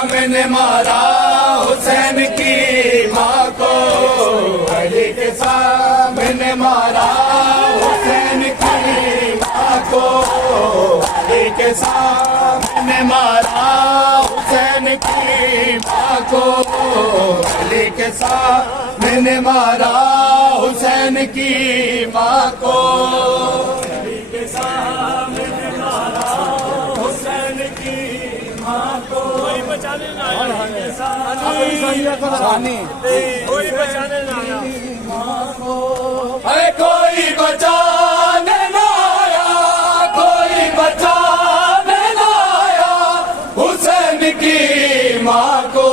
سامنے مارا حسین کی ماں کو، علی کے سامنے مارا حسین کی ماں کو، علی کے سامنے مارا حسین کی ماں کو، علی کے سامنے مارا حسین کی ماں کو، علی کے سامنے مارا حسین کی ماں کو، کوئی بچانے نہ آیا، کوئی بچانے نہ آیا، کوئی بچانے نہ آیا، کوئی بچانے نہ آیا حسین کی ماں کو،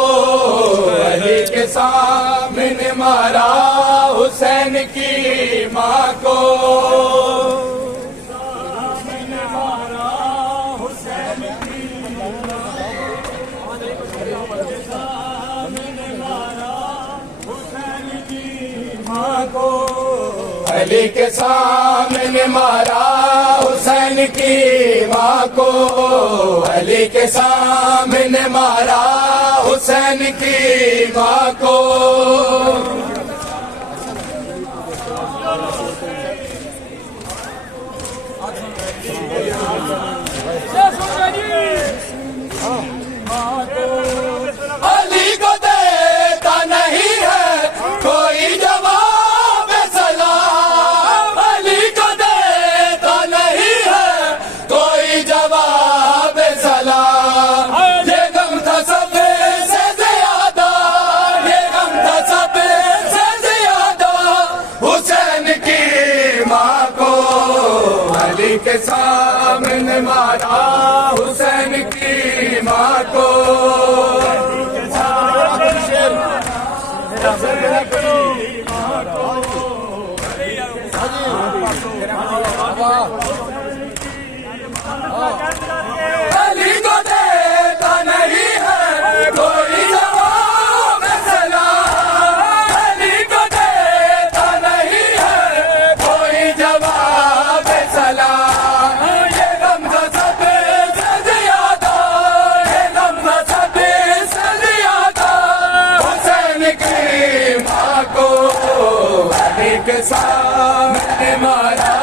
علی کے سامنے مارا حسین کی ماں کو، سامنے مارا حسین کی ماں کو، علی کے سامنے مارا حسین کی ماں کو، علی کے سامنے مارا حسین کی ماں کو، علی کو دیتا نہیں ہے کوئی جواب سلام، علی کو دیتا نہیں ہے کوئی جواب سلام، یہ غم تھا سب سے زیادہ، یہ غم تھا سب سے زیادہ حسین کی ماں کو، علی کے سامنے مارا حسین کی ماں کو، علی کو دیتا نہیں ہے کوئی جواب سلام، علی کو دیتا نہیں ہے کوئی جواب سلام، یہ غم تھا سب سے زیادہ، یہ غم تھا سب سے زیادہ حسین کی ماں کو، علی کے سامنے مارا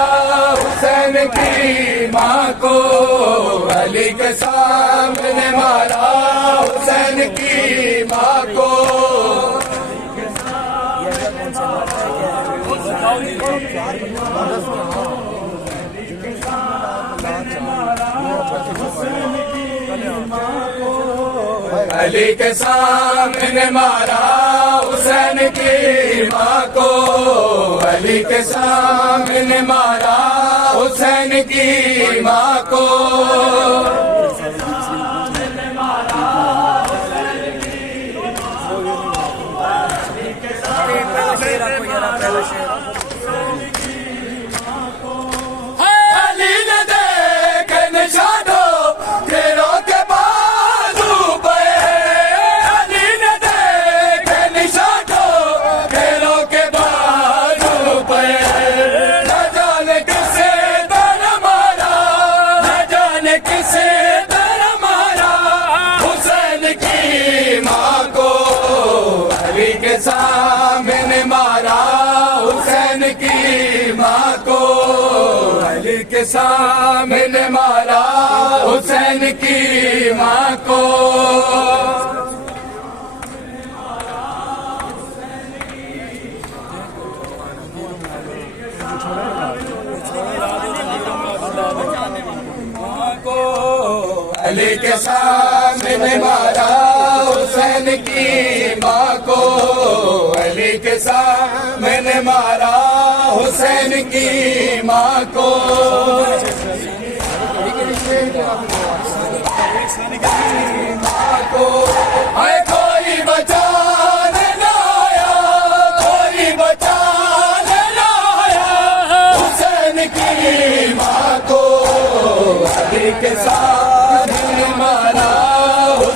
حسین کی ماں کو، علی کے سامنے مارا حسین کی ماں کو، علی کے سامنے مارا حسین کی ماں کو، علی کے سامنے مارا حسین کی ماں کو، علی نے دیکھے نشانوں تیروں کے بازو پہ، علی نے دیکھے نشانوں تیروں کے بازو پہ، نہ جانے کسے در مارا، نہ جانے کسے در مارا حسین کی ماں کو، علی کے سامنے مارا حسین کی ماں کو، علی کے سامنے مارا حسین کی ماں کو، علی کے سامنے مارا حسین کی ماں کو، علی کے سامنے مارا حسین کی ماں کو،